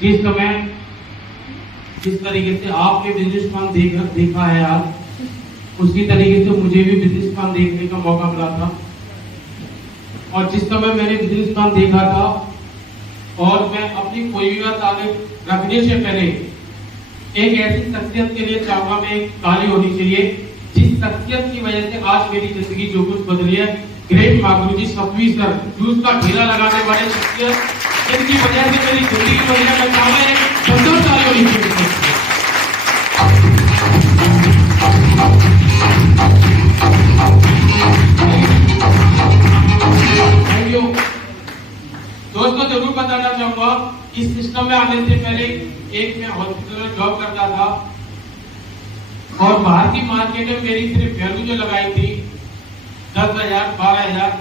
जिस समय जिस तरीके से आपने बिजनेस प्लान देखा है आज, उसी तरीके से मुझे भी बिजनेस प्लान देखने का मौका मिला था। और जिस समय मैंने बिजनेस प्लान देखा था और मैं अपनी कोई भी बात आगे रखने से पहले एक ऐसी शख्सियत के लिए चाहूंगा, मैं एक ताली होनी चाहिए जिस शख्सियत की वजह से आज मेरी जिंदगी जो कुछ बदली है। ग्रेट मागुरुजी सप्वी सर, जूस का ठेला लगाने वाले शख्सियत, जिनकी वजह से मेरी जिंदगी बदली है। मैं चाहूंगा एक सुंदर ताली होनी चाहिए। दोस्तों जरूर बताना चाहूंगा, इस सिस्टम में आने से पहले एक मैं हॉस्पिटल में जॉब करता था और बाहर की मार्केट में मेरी सिर्फ वैल्यू जो लगाई थी 10,000 12,000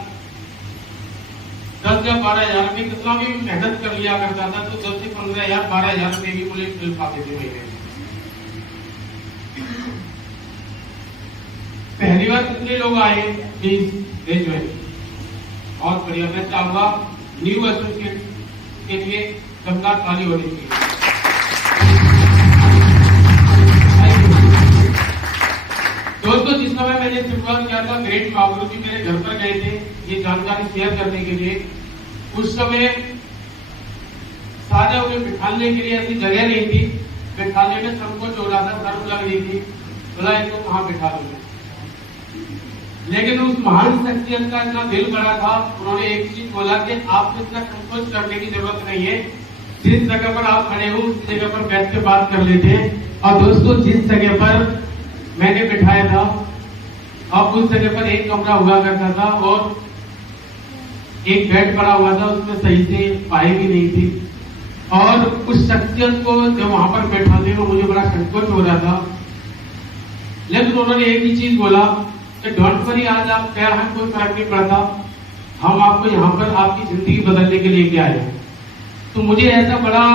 10 या 12,000 में कितना भी मेहनत कर लिया करता था तो 10 से 15,000 12,000 में भी मुझे मिल पाते थे महीने। पहली बार कितने लोग आए प्लीज रेज में। बहुत बढ़िया। मैं चाहूंगा न्यू एसोसिएट के लिए सबका ताली होनी चाहिए। दोस्तों जिस समय मैंने शुरुआत किया था, ग्रेट मागुरुजी मेरे घर पर गए थे ये जानकारी शेयर करने के लिए। उस समय साझा उन्हें बिठाने के लिए ऐसी जगह नहीं थी, बिठाने में संकोच हो रहा था, शर्म लग रही थी, बोला इनको कहाँ बिठा दूंगा। लेकिन उस महान शख्सियत का इतना दिल बड़ा था, उन्होंने एक चीज बोला कि आपको इतना संकोच करने की जरूरत नहीं है, जिस जगह पर आप खड़े हो उस जगह पर बैठ के बात कर लेते हैं। और दोस्तों जिस जगह पर मैंने बिठाया था, अब उस जगह पर एक कमरा हुआ करता था और एक बेड पड़ा हुआ था, उसमें सही से पाई भी नहीं थी। और उस शख्सियत को जब वहां पर बैठाने में मुझे बड़ा संकोच हो रहा था, लेकिन उन्होंने एक ही चीज बोला कि डोंट वरी, आज आप क्या है कोई फर्क नहीं पड़ता, हम आपको यहाँ पर आपकी जिंदगी बदलने के लिए क्या है। तो मुझे ऐसा बड़ा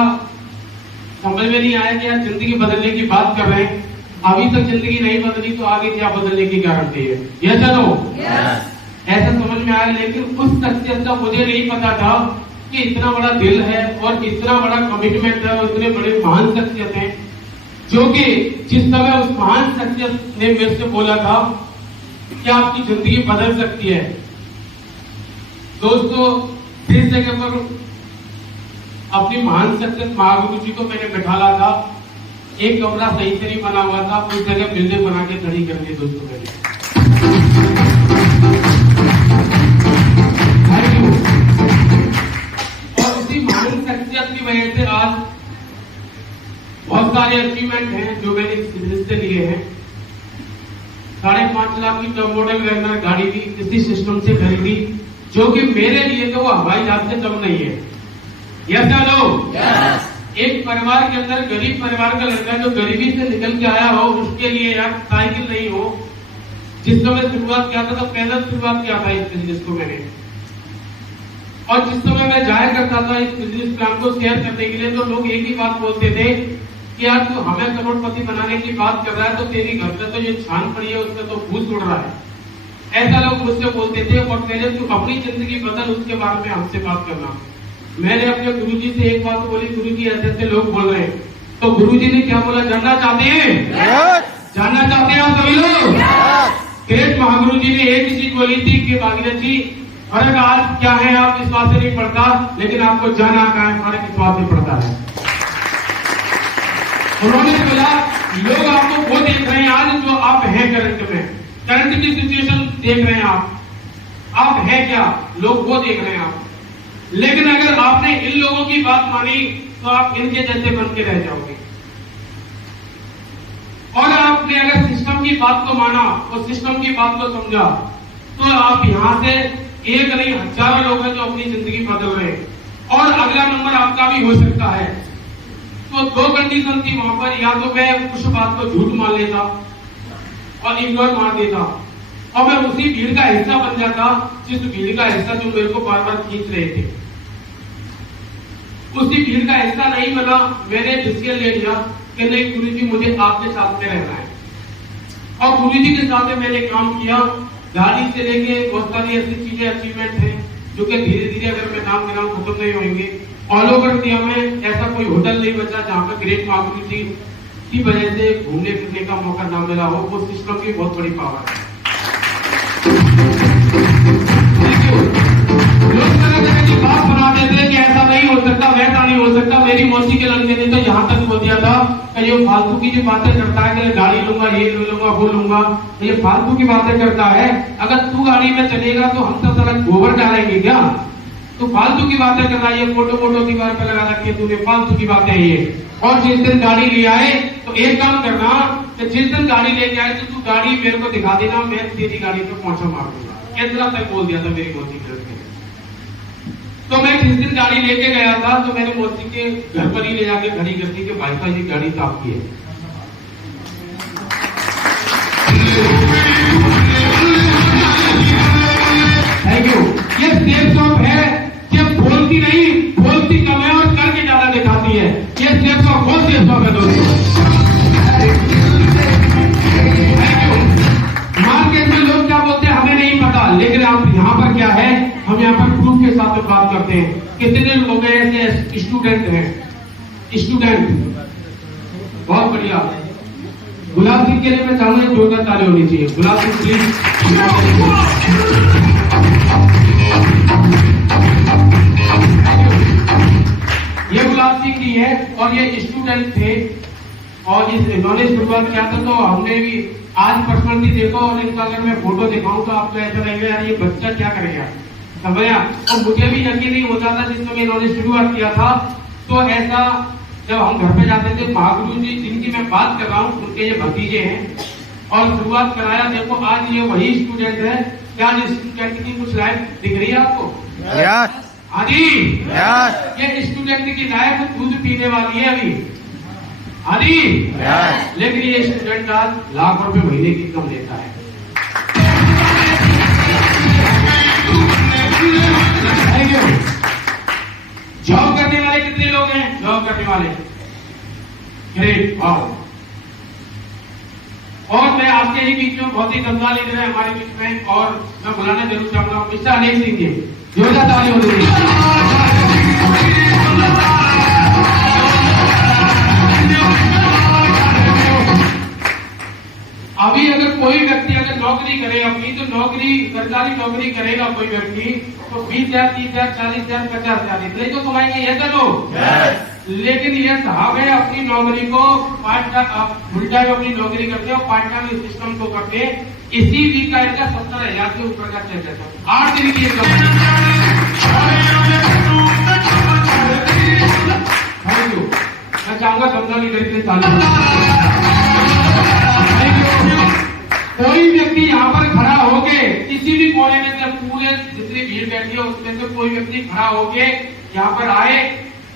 समझ में नहीं आया कि यार जिंदगी बदलने की बात कर रहे हैं, अभी तक जिंदगी नहीं बदली तो आगे क्या बदलने की गारंटी है। ये चलो ऐसा समझ में आया। लेकिन उस शख्सियत का मुझे नहीं पता था कि इतना बड़ा दिल है और इतना बड़ा कमिटमेंट है और इतने बड़े महान शख्सियत हैं, जो कि जिस समय उस महान शख्सियत ने मेरे से बोला था कि आपकी जिंदगी बदल सकती है। दोस्तों जिस जगह पर अपनी महान शख्सियत मागुरुजी को मैंने बैठाला था, एक कमरा सही से नहीं बना हुआ था, उस जगह बिल्डिंग बना के खड़ी कर दी दोस्तों मैंने। और उसी महान शख्सियत की वजह से आज बहुत सारे अचीवमेंट हैं जो मैंने इस बिजनेस से लिए हैं। 5.5 लाख की टॉप मॉडल वैगनर गाड़ी भी इसी सिस्टम से खरीदी, जो कि मेरे लिए तो वो हवाई जहाज से कम नहीं है। Yes hello. एक परिवार के अंदर गरीब परिवार का लड़का जो गरीबी से निकल के आया हो, उसके लिए यार साइकिल नहीं हो। जिस समय शुरुआत किया था तो पैदल शुरुआत किया था इस बिजनेस को मैंने। और जिस समय मैं जाया करता था इस बिजनेस प्लान को शेयर करने के लिए, तो लोग एक ही बात बोलते थे कि यार तू हमें करोड़पति बनाने की बात कर रहा है, तो तेरी घर पे तो ये छान पड़ी है, उसमें तो भूत उड़ रहा है। ऐसा लोग मुझसे बोलते थे। और पहले तू अपनी जिंदगी बदल, उसके बारे में हमसे बात करना। मैंने अपने गुरुजी से एक बात बोली, गुरुजी ऐसे ऐसे लोग बोल रहे हैं। तो गुरुजी ने क्या बोला, जानना चाहते हैं? जानना चाहते हैं आप सभी लोग? ग्रेट महागुरुजी ने एक ही चीज बोली थी कि भागीरथ जी, फर्क आज क्या है आप इस बात से नहीं पड़ता, लेकिन आपको जाना कहाँ है, फर्क इस बात से पड़ता है। उन्होंने बोला लोग आपको वो देख रहे हैं आज जो आप हैं करंट में, करंट की सिचुएशन देख रहे हैं आप हैं क्या, लोग वो देख रहे हैं आप। लेकिन अगर आपने इन लोगों की बात मानी तो आप इनके जैसे बन के रह जाओगे। और आपने अगर सिस्टम की बात को माना और सिस्टम की बात को समझा, तो आप यहां से एक नहीं हजारों लोग हैं जो अपनी जिंदगी बदल रहे हैं। और अगला नंबर आपका भी हो सकता है। तो 2 कंडीशन थी वहां पर, या तो मैं कुछ बात को झूठ मान लेता और इग्नोर मार देता और मैं उसी भीड़ का हिस्सा बन जाता, जिस भीड़ का हिस्सा जो मेरे को बार बार खींच रहे थे। उसी भीड़ का हिस्सा नहीं बना। मैंने डिसीजन ले लिया कि नहीं गुरुजी, मुझे आपके साथ में रहना है। और गुरुजी के साथ मैंने काम किया। गाड़ी से लेके बहुत सारी ऐसी चीजें अचीवमेंट है जो कि धीरे धीरे अगर मैं नाम के नाम खत्म नहीं होंगे, ऑल ओवर इंडिया में ऐसा कोई होटल नहीं बचा जहां पर ग्रेट मार्केटिंग की वजह से घूमने फिरने का मौका ना मिला हो। वो सिस्टम की बहुत बड़ी पावर है। लोग तरह तरह की बात बना देते हैं कि ऐसा नहीं हो सकता, वैसा नहीं हो सकता। मेरी मौसी के लड़के ने तो यहाँ तक बोल दिया था कि ये फालतू की जो बातें करता है कि गाड़ी लूंगा, ये लूंगा, वो लूंगा, तो ये फालतू की बातें करता है। अगर तू गाड़ी में चलेगा तो हम तो सारा गोबर डालेंगे क्या? तो फालतू की बातें कर रहा है, ये फोटो दीवार पर लगा रखी है तूने, फालतू की बातें ये। और जिस दिन गाड़ी ले आए तो एक काम करना कि जिस दिन गाड़ी लेके आए तो तू गाड़ी मेरे को दिखा देना, मैं तेरी गाड़ी पे पहुंचा मार दूंगा। इतना तक बोल दिया था मेरी मौसी के लड़के ने। तो मैं जिस दिन गाड़ी लेके गया था तो मैंने मौसी के घर पर ही ले जाके खड़ी कर दी कि भाई साहब ये गाड़ी तो आपकी है। Thank you. ये सेफ शॉप है, जब बोलती नहीं, बोलती कम है और करके ज्यादा दिखाती है। ये सेफ शॉप बहुत सेफ शॉप है दोस्तों। मार्केट में लोग क्या बोलते हैं हमें नहीं पता, लेकिन आप यहाँ पर क्या है, हम यहाँ पर प्रूफ के साथ बात करते हैं। कितने लोग ऐसे स्टूडेंट हैं, स्टूडेंट बहुत बढ़िया। गुलाब सिंह के लिए मैं चाहूंगा जोरदार ताली होनी चाहिए। गुलाब सिंह प्लीज। ये गुलाब सिंह की है और ये स्टूडेंट थे और इन्होंने शुरुआत किया था। तो हमने भी आज पर्सनली देखो और इनका अगर मैं फोटो दिखाऊं तो आपको ऐसा लगेगा यार ये बच्चा क्या करेगा, समझा। और मुझे भी यकीन नहीं होता था जिस समय इन्होंने शुरुआत किया था। तो ऐसा जब हम घर पे जाते थे, महागुरु जी जिनकी मैं बात कर रहा हूँ उनके ये भतीजे हैं और शुरुआत कराया। देखो आज ये वही स्टूडेंट है। क्या स्टूडेंट की कुछ लाइफ दिख रही है आपको? हाँ जी, ये स्टूडेंट की लाइफ दूध पीने वाली है अभी। हाँ जी, लेकिन ये स्टूडेंट आज लाख रुपए महीने की इनकम लेता है। जॉब करने वाले कितने लोग हैं? जॉब करने वाले ग्रेट, वाओ। और मैं आपके ही बीच में बहुत ही दमदार लीडर है हमारे बीच में, और मैं बुलाना जरूर चाहूंगा मिस्टर अनिल सिंह जी। जोरदार ताली होनी चाहिए। अभी अगर कोई व्यक्ति अगर नौकरी करे अपनी, तो नौकरी सरकारी नौकरी करेगा कोई व्यक्ति तो 20,000, 30,000, 40,000, 50,000 इतने तो कमाएंगे ये तो। लेकिन ये साहब है अपनी नौकरी को पार्ट टाइम, फुल टाइम अपनी नौकरी करते हैं और पार्ट टाइम सिस्टम को करते हैं। इसी वीक का इनका 70,000 से ऊपर का चेक है। 8 दिन की इनकम। Thank you. मैं चाहूंगा समझा की तरीके से कोई व्यक्ति यहाँ पर खड़ा होके किसी भी कोने में से पूरे जितनी भीड़ बैठी है उसमें से कोई व्यक्ति खड़ा होके यहाँ पर आए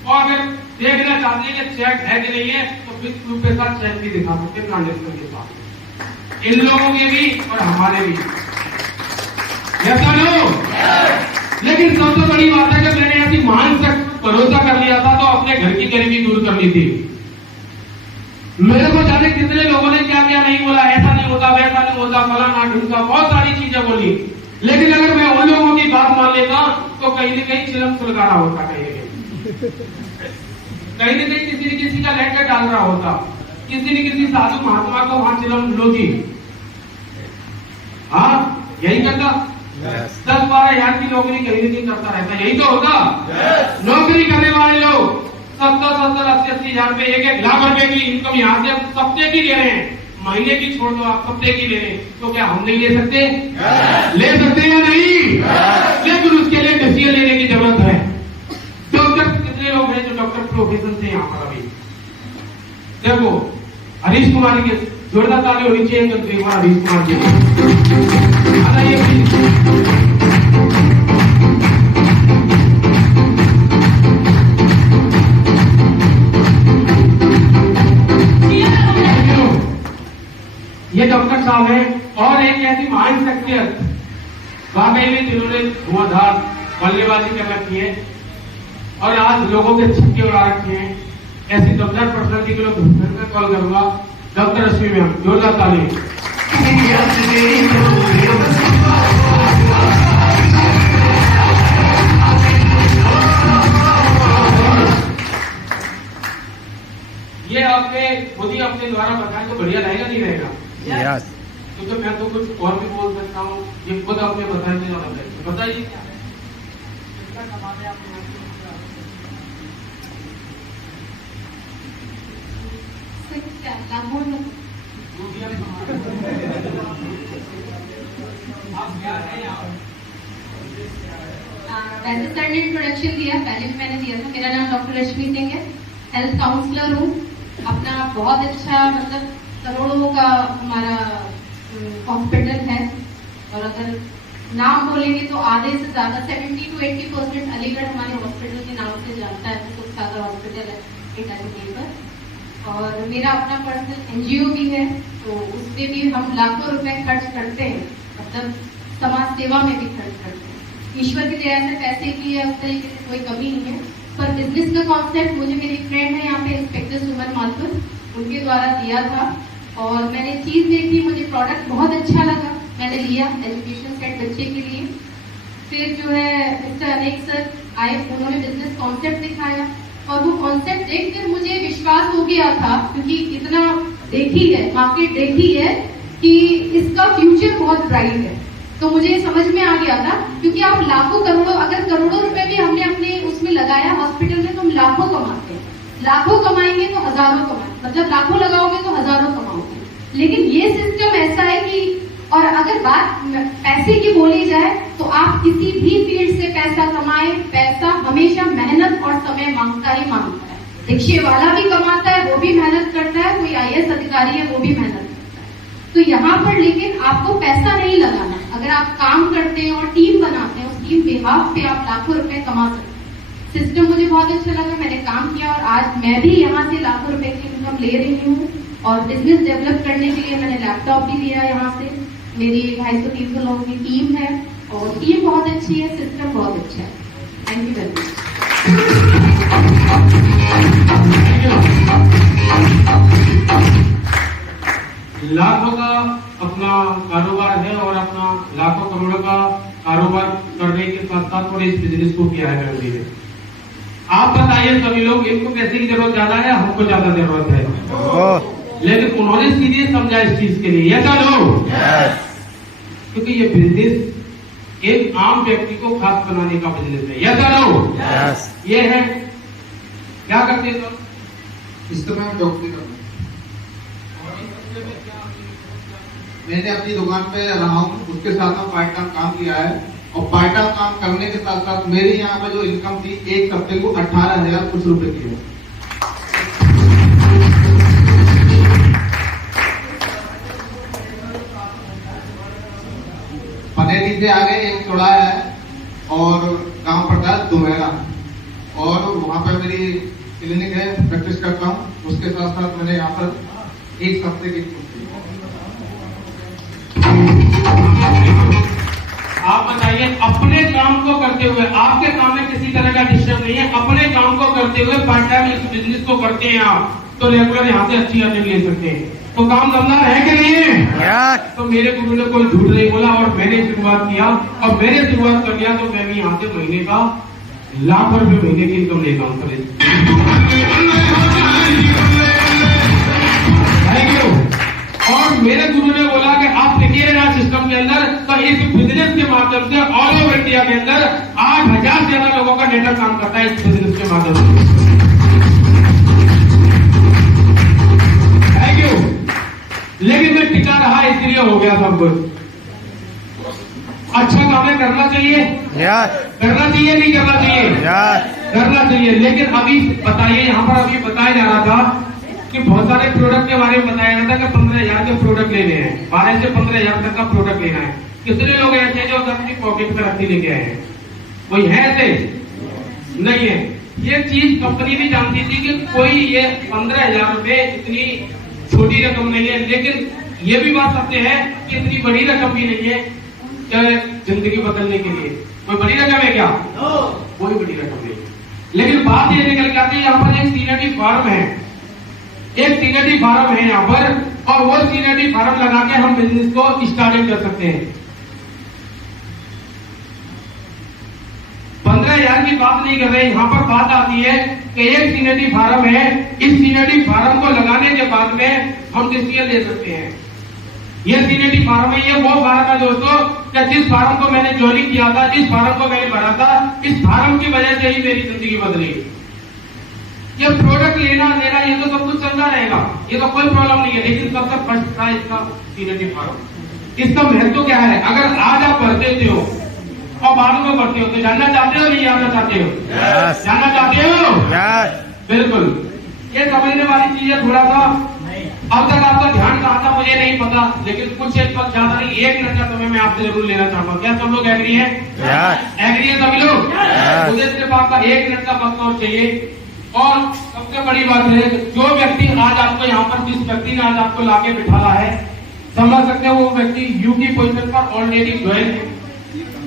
और अगर देखना चाहते हैं कि चेक है कि नहीं है तो विद प्रूफ के साथ चेक भी दिखा सकते हैं ट्रांजेक्शन के साथ, इन लोगों के भी और हमारे भी। ऐसा लो। लेकिन सबसे बड़ी बात है कि मैंने ऐसी मान से भरोसा कर लिया था तो अपने घर की गरीबी दूर करनी थी। मेरे को जाने कितने लोगों ने क्या क्या नहीं बोला, ऐसा नहीं होता, वैसा नहीं होता, फलाना ढूंढता, बहुत सारी चीजें बोली। लेकिन अगर मैं उन लोगों की बात मान लेता तो कहीं न कहीं चिलम सुलगारा होता, कहीं न कहीं किसी न किसी का लहका डाल रहा होता, किसी न किसी साधु महात्मा को वहां चिलम लोगी। हाँ यही करता। 10-12 हजार की नौकरी कहीं न कहीं करता रहता, यही तो होता। नौकरी करने वाले लोग 70-70, 80-80 हजार रुपए, 1-1 लाख रुपए की इनकम यहाँ से सप्ते की ले रहे हैं, महीने की छोड़ दो आप, सप्ते की ले रहे हैं। तो क्या हम नहीं ले सकते? ले सकते या नहीं? लेकिन उसके लिए डिसीजन लेने की जरूरत है। डॉक्टर कितने लोग हैं जो डॉक्टर प्रोफेशन से यहाँ पर? अभी देखो हरीश कुमार के जोरदार ताली होनी चाहिए। हरीश कुमार जी ये डॉक्टर साहब है और एक ऐसी महान शख्सियत वाकई में जिन्होंने धुआंधार बल्लेबाजी कर रखी है और आज लोगों के छक्के उड़ा रखे हैं। ऐसी दमदार पर्सनालिटी के लोग मैं कॉल करूंगा। डॉक्टर रश्मि मैम, जोरदार ताली। खुद ही अपने द्वारा बताएं तो बढ़िया रहेगा नहीं रहेगा? यस। क्योंकि मैं तो कुछ और भी बोल सकता हूँ, ये खुद अपने बताएं तो ज्यादा बेहतर। बताइए क्या है? कितना कमाने आप लाखों में। आप क्या है आप? वैसे सर ने इंट्रोडक्शन दिया, पहले भी मैंने दिया था। मेरा नाम डॉक्टर रश्मि सिंह है, हेल्थ काउंसलर हूँ। अपना बहुत अच्छा मतलब करोड़ों का हमारा हॉस्पिटल है, और अगर नाम बोलेंगे तो आधे से ज्यादा 70 to 80% अलीगढ़ हमारे हॉस्पिटल के नाम से जानता है। तो सागर हॉस्पिटल है एटा के पर, और मेरा अपना पर्सनल एनजीओ भी है, तो उसमें भी हम लाखों रुपए खर्च करते हैं, मतलब समाज सेवा में भी खर्च करते हैं। ईश्वर की दया से पैसे की है उस तरीके से कोई कमी नहीं है, पर बिजनेस का कॉन्सेप्ट मुझे मेरी फ्रेंड है यहाँ पे इंस्पेक्टर सुमन माथुर, उनके द्वारा दिया था, और मैंने चीज देखी, मुझे प्रोडक्ट बहुत अच्छा लगा, मैंने लिया एजुकेशन सेट बच्चे के लिए। फिर जो है मिस्टर अनेक सर आए, उन्होंने बिजनेस कॉन्सेप्ट दिखाया, और वो कॉन्सेप्ट देखकर मुझे विश्वास हो गया था, क्योंकि इतना देखी है, मार्केट देखी है कि इसका फ्यूचर बहुत ब्राइट है। तो मुझे समझ में आ गया था, क्योंकि आप लाखों करोड़ों, अगर करोड़ों रुपए भी हमने अपने उसमें लगाया हॉस्पिटल में, तो हम लाखों कमाते हैं। लाखों कमाएंगे तो हजारों कमाएंगे, मतलब लाखों लगाओगे तो हजारों कमाओगे। लेकिन ये सिस्टम ऐसा है कि, और अगर बात पैसे की बोली जाए तो आप किसी भी फील्ड से पैसा कमाए, पैसा हमेशा मेहनत और समय मांगता ही मांगता है। रिक्शे वाला भी कमाता है, वो भी मेहनत करता है, कोई IAS अधिकारी है वो भी मेहनत करता है। तो यहाँ पर लेकिन आपको पैसा नहीं लगाना, अगर आप काम करते हैं और टीम बनाते हैं, उस टीम बिहाफ पे आप लाखों रुपए कमा सकते हैं। सिस्टम मुझे बहुत अच्छा लगा, मैंने काम किया, और आज मैं भी यहाँ से लाखों रुपए की इनकम ले रही हूँ। और बिजनेस डेवलप करने के लिए मैंने लैपटॉप भी लिया यहाँ से। मेरी 250-300 लोगों की टीम है, और टीम बहुत अच्छी है, सिस्टम बहुत अच्छा है। Thank you very much. लाखों का अपना कारोबार है, और अपना लाखों करोड़ों का कारोबार करने के साथ साथ थोड़े इस बिजनेस को किया है मैडम ने। आप बताइए सभी लोग, इनको पैसे की जरूरत ज्यादा है, हमको ज्यादा जरूरत है, लेकिन उन्होंने सीधे समझा इस चीज के लिए, ऐसा लोग, क्योंकि ये बिजनेस एक आम व्यक्ति को खास बनाने का बिजनेस है, ऐसा लोग। ये है क्या करते हैं सर? इस समय हम डॉक्टरी करते हैं। मैंने अपनी दुकान पे रहा हूँ, उसके साथ में पार्ट टाइम काम किया है, और पार्ट टाइम काम करने के साथ साथ मेरी यहाँ पे जो इनकम थी एक हफ्ते को 18,000 कुछ रुपए की है। पनेरी से आगे एक चौराहा है, और गांव पड़ता है दुमेरा, और वहाँ पे मेरी क्लिनिक है, प्रैक्टिस करता हूँ। उसके साथ साथ मैंने यहाँ पर एक हफ्ते की। आप बताइए, अपने काम को करते हुए, आपके काम में किसी तरह का डिस्टर्ब नहीं है, अपने काम को करते हुए पार्ट टाइम इस बिजनेस को करते हैं आप, तो रेगुलर यहाँ से अच्छी अर्निंग ले सकते हैं। तो काम धंधा है कि नहीं है? तो मेरे गुरु ने कोई झूठ नहीं बोला, और मैंने शुरुआत किया, और मैंने शुरुआत कर लिया, तो मैं भी यहाँ से महीने का लाखों रुपए महीने की इनकम लेता हूँ। Thank you. और मेरे गुरु ने बोला कि आप टिके रहना सिस्टम के अंदर, तो इस बिजनेस के माध्यम से ऑल ओवर इंडिया के अंदर 8,000 से ज्यादा लोगों का नेटवर्क काम करता है इस बिजनेस के माध्यम से। Thank you. लेकिन मैं टिका रहा, इसलिए हो गया सब कुछ। अच्छा काम है, करना चाहिए, करना चाहिए, नहीं करना चाहिए, करना चाहिए। लेकिन अभी बताइए, यहाँ पर अभी बताया जा रहा था कि बहुत सारे प्रोडक्ट के बारे में बताया जा रहा था कि 15,000 के प्रोडक्ट लेने हैं, 12 से 15,000 तक का प्रोडक्ट लेना है। कितने लोग ऐसे हैं जो अपनी पॉकेट में रख के लेके आए हैं? कोई है ऐसे? नहीं है। ये चीज कंपनी भी जानती थी कि कोई ये 15,000 रुपए इतनी छोटी रकम नहीं है, लेकिन ये भी बात सत्य है कि इतनी बड़ी रकम भी नहीं है क्या जिंदगी बदलने के लिए। कोई बड़ी रकम है क्या? कोई बड़ी रकम नहीं। लेकिन बात ये निकल के आती है, यहाँ पर एक सीनेटी फार्म है, एक सीनेटी फार्म है यहाँ पर, और वो सीनेटी फार्म लगा के हम बिजनेस को स्टार्टिंग कर सकते हैं। 15 15,000 की बात नहीं कर रहे, यहाँ पर बात आती है कि एक सीनेटी फार्म है, इस सीनेटी फार्म को लगाने के बाद में हम डिसीजन ले सकते हैं। ये सीनेटी फार्म है, ये वो फार्म है दोस्तों कि जिस फार्म को मैंने ज्वाइन किया था, जिस फार्म को मैंने भरा था, इस फार्म की वजह से ही मेरी जिंदगी बदली। ये प्रोडक्ट लेना देना ये तो सब कुछ चलता रहेगा, ये तो कोई प्रॉब्लम नहीं है, लेकिन सबसे फर्स्ट था इसका सीनेटी फार्म। इसका महत्व क्या है? अगर आज आप भर देते हो और बाद में भरते हो तो जानना चाहते हो, नहीं जानना चाहते हो? जानना चाहते हो? बिल्कुल। ये समझने वाली चीज है। थोड़ा सा अब तक आपका ध्यान कहाँ था मुझे नहीं पता, लेकिन कुछ एक पल ज्यादा नहीं, 1 मिनट का समय मैं आपसे जरूर लेना चाहूंगा। क्या सब लोग एग्री है? एग्री है सभी लोग? मुझे सिर्फ आपका 1 मिनट का वक्त और चाहिए। और सबसे बड़ी बात है, जो व्यक्ति आज आपको यहाँ पर, जिस व्यक्ति ने आज आपको लाके बिठाला है, समझ सकते हो वो व्यक्ति यू की पोजीशन पर ऑलरेडी ज्वाइन है।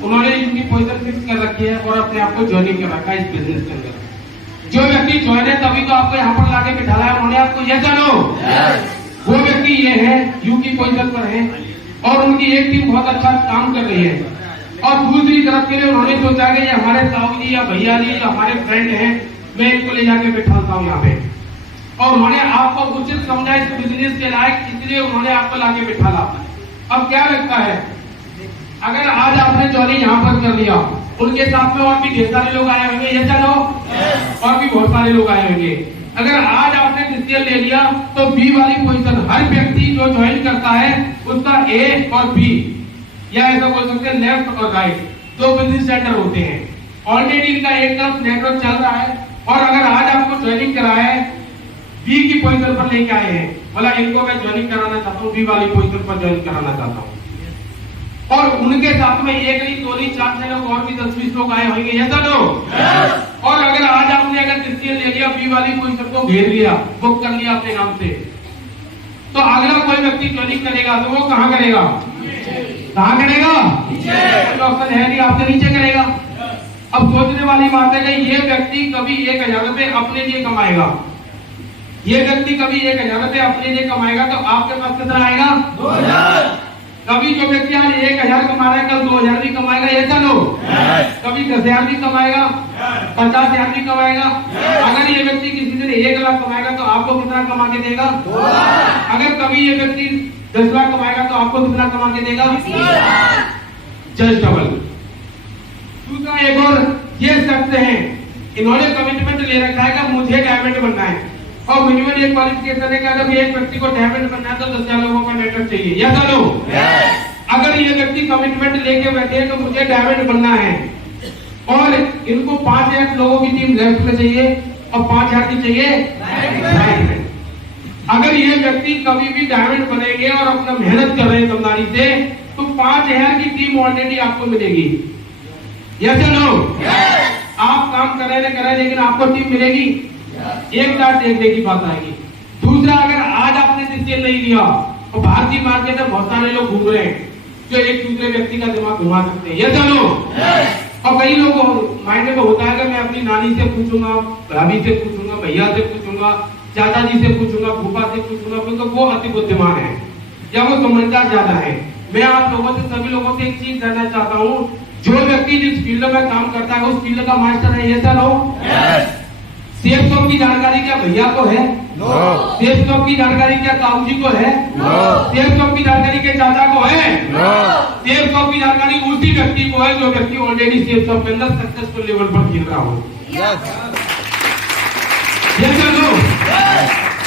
उन्होंने यू की पोजीशन फिक्स कर रखी है और अपने आप को ज्वाइनिंग कर रखा है इस बिजनेस के अंदर। जो व्यक्ति ज्वाइन है तभी तो आपको यहाँ पर लाके बिठाला है, उन्होंने आपको ये जानो। वो व्यक्ति ये है, यू की पोजीशन पर है और उनकी एक टीम बहुत अच्छा काम कर रही है, और दूसरी तरफ के लिए उन्होंने सोचा कि ये हमारे साहू जी या भैया जी या हमारे फ्रेंड हैं, मैं इनको ले जाके बिठाता हूँ यहाँ पे, और उन्होंने आपको उचित समझा इस बिजनेस के लायक, इसलिए उन्होंने आपको लाके बिठाला। अब क्या लगता है, अगर आज आपने ज्वाइनिंग यहाँ पर कर लिया, उनके साथ में और भी ढेर सारे लोग आए होंगे, ये चलो, और भी बहुत सारे लोग आए होंगे। अगर आज आपने डिसीजन ले लिया तो बी वाली पोजीशन, हर व्यक्ति जो ज्वाइन करता है उसका ए और बी, या ऐसा बोल सकते हैं लेफ्ट और राइट, 2 बिजनेस सेंटर होते हैं। ऑलरेडी इनका एक तरफ नेटवर्क चल रहा है, और अगर आज आपको ज्वाइनिंग कराया है, बी की पोजीशन पर लेके आए हैं, बोला इनको मैं ज्वाइनिंग कराना चाहता हूँ, बी वाली पोजीशन पर ज्वाइन कराना चाहता हूँ, और उनके साथ में 1 नहीं 2 नहीं 4 लोग और भी 10-20 लोग आए होंगे, ऐसा लोग। और अगर आज आपने अगर डिसीजन ले लिया, बी वाली पोजीशन को घेर लिया, बुक कर लिया अपने नाम से, तो अगला कोई व्यक्ति ज्वाइनिंग करेगा तो वो कहाँ करेगा? कहाँ करेगा? ऑप्शन है नहीं, आपसे नीचे करेगा। अब सोचने वाली बात है कि ये व्यक्ति कभी 1,000 रुपए अपने लिए कमाएगा, ये व्यक्ति कभी 1,000 रुपए अपने लिए कमाएगा, तो आपके पास कितना आएगा? 2,000। कभी जो व्यक्ति आज 1,000 कमा रहा है, कल 2,000 भी कमाएगा, ये चलो। कभी 10,000 भी कमाएगा, 50,000 भी कमाएगा। अगर ये व्यक्ति किसी दिन 1 लाख कमाएगा तो आपको कितना कमा के देगा? 2,00,000। अगर कभी ये व्यक्ति 10 लाख कमाएगा तो आपको कितना कमा के देगा? 20,000। Just double. दूसरा एक और ये शख्स है, इन्होंने कमिटमेंट ले रखा है कि मुझे डायमंड बनना है, और मिनिमम एक क्वालिफिकेशन है कि अगर एक व्यक्ति को डायमंड बनना है तो 10,000 लोगों का नेटवर्क चाहिए, या चलो। अगर ये व्यक्ति कमिटमेंट लेके बैठे तो मुझे डायमंड बनना है, और इनको 5,000 लोगों की टीम लेफ्ट में चाहिए और 5,000 की चाहिए राइट में। अगर ये व्यक्ति कभी भी डायमंड बनेंगे और अपना मेहनत कर रहे हैं ईमानदारी से, तो 5,000 की टीम ऑलरेडी आपको मिलेगी, या चलो। आप काम कर रहे लेकिन आपको टीम मिलेगी, एक साथ देखने की बात आएगी। दूसरा, अगर आज आपने डिसीजन नहीं लिया तो भारतीय मार्केट में बहुत सारे लोग घूम रहे हैं जो एक दूसरे व्यक्ति का दिमाग घुमा सकते हैं, ये चलो। और कई लोगों माइंड में होता है कि मैं अपनी नानी से पूछूंगा, भाभी से पूछूंगा, भैया से पूछूंगा, चाचा जी से पूछूंगा, फूफा से पूछूंगा, क्योंकि वो अति बुद्धिमान है या वो समझदार ज्यादा है। मैं आप लोगों से, सभी लोगों से एक चीज जानना चाहता हूँ, जो व्यक्ति जिस फील्ड में काम करता है उस फील्ड का मास्टर है, ये चलो। सेफ शॉप की जानकारी क्या भैया को है? सेफ शॉप की जानकारी क्या ताऊ जी को है? सेफ शॉप की जानकारी क्या चाचा को है? सेफ शॉप की जानकारी उसी व्यक्ति को है जो व्यक्ति ऑलरेडी सेफ शॉप के अंदर सक्सेसफुल लेवल पर खेल रहा हो। ये चलो,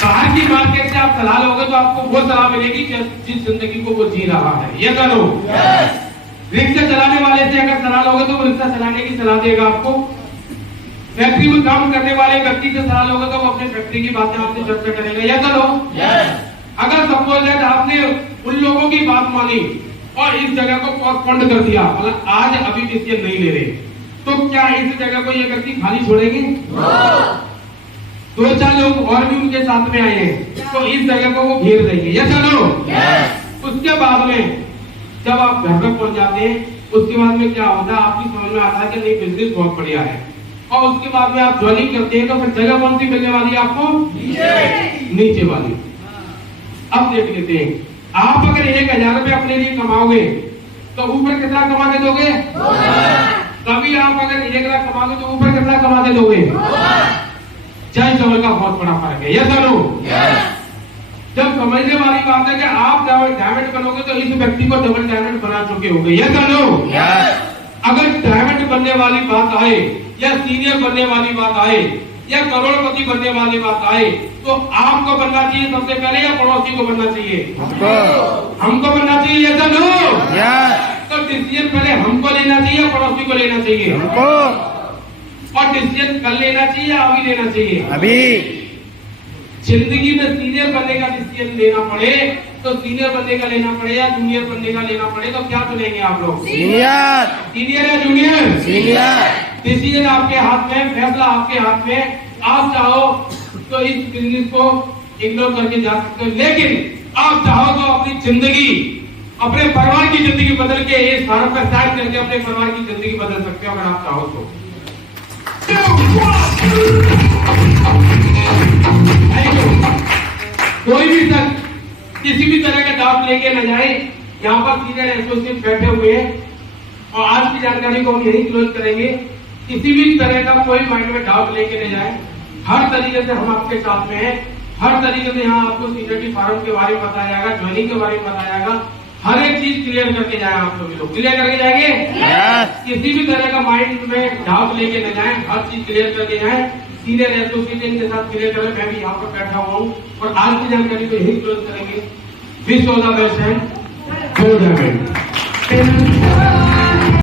बाहर की मार्केट से आप सलाह लोगे तो आपको वो सलाह मिलेगी जिस जिंदगी को वो जी रहा है, ये चलो। रिक्शा चलाने वाले से अगर सलाह लोगे तो वो रिक्शा चलाने की सलाह देगा आपको। फैक्ट्री में काम करने वाले व्यक्ति से सलाह लोगे तो वो अपने फैक्ट्री की बातें आपसे चर्चा करेगा, या चलो। अगर सपोज दैट आपने उन लोगों की बात मानी और इस जगह को पोस्टपोन कर दिया, मतलब आज अभी डिसीजन नहीं ले रहे, तो क्या इस जगह को ये व्यक्ति खाली छोड़ेंगे? 2-4 लोग और भी उनके साथ में आए हैं तो इस जगह को वो घेर देंगे, या चलो। उसके बाद में जब आप घर पे पहुंच जाते हैं, उसके बाद में क्या होता है, आपकी समझ में आता है कि नहीं बिजनेस बहुत बढ़िया है, और उसके बाद में आप ज्वाइनिंग करते हैं तो फिर जगह कौन सी मिलने वाली है आपको? नीचे वाली। अब देख लेते हैं, आप अगर 1,000 रुपए अपने लिए कमाओगे तो ऊपर कितना कमा के दोगे? कभी आप अगर 1 लाख कमाओगे तो ऊपर कितना कमा के दोगे? जय जवल का बहुत बड़ा फर्क है। यस और नो? जब समझने वाली बात है कि आप डायमंड बनोगे तो इस व्यक्ति को डबल डायमंड बना चुके होंगे। यस और नो? अगर डायमंड बनने वाली बात आए या सीनियर बनने वाली बात आए या करोड़पति बनने वाली बात आए तो आपको बनना चाहिए सबसे पहले या पड़ोसी को बनना चाहिए? हमको बनना चाहिए। यस और नो? तो डिसीजन पहले हमको लेना चाहिए या पड़ोसी को लेना चाहिए? और डिसीजन कल लेना चाहिए या अभी लेना चाहिए? अभी। जिंदगी में सीनियर बनने का डिसीजन लेना पड़े तो सीनियर बनने का लेना पड़े या जूनियर बनने का लेना पड़े तो क्या चुनेंगे आप लोग? सीनियर। सीनियर या जूनियर? सीनियर। डिसीजन आपके हाथ में, फैसला आपके हाथ में। आप चाहो तो इस बिजनेस को इग्नोर करके जा सकते हो, लेकिन आप चाहो तो अपनी जिंदगी, अपने परिवार की जिंदगी बदल के इस भारत पर साइन करके अपने परिवार की जिंदगी बदल सकते हो अगर आप चाहो तो। कोई भी सर किसी भी तरह का डाउट लेके न जाए। यहाँ पर सीनियर एसोसिएट बैठे हुए हैं और आज की जानकारी को हम यही क्लोज करेंगे। किसी भी तरह का कोई माइंड में डाउट लेके न जाए। हर तरीके से हम आपके साथ में हैं। हर तरीके से यहाँ आपको सीनियरिटी फार्म के बारे में बताया जाएगा, ज्वाइनिंग के बारे में बताया जाएगा। हर एक चीज क्लियर करके जाए। आप सभी लोग क्लियर करके जाएंगे? किसी भी तरह का माइंड में डाउट लेके न जाए, हर चीज क्लियर करके जाए। सीनियर एसोसिएशन के साथ क्लियर करें। मैं भी यहाँ पर बैठा हुआ हूँ और आज की जानकारी को यही क्लोज करेंगे। Wish all the best and go diamond.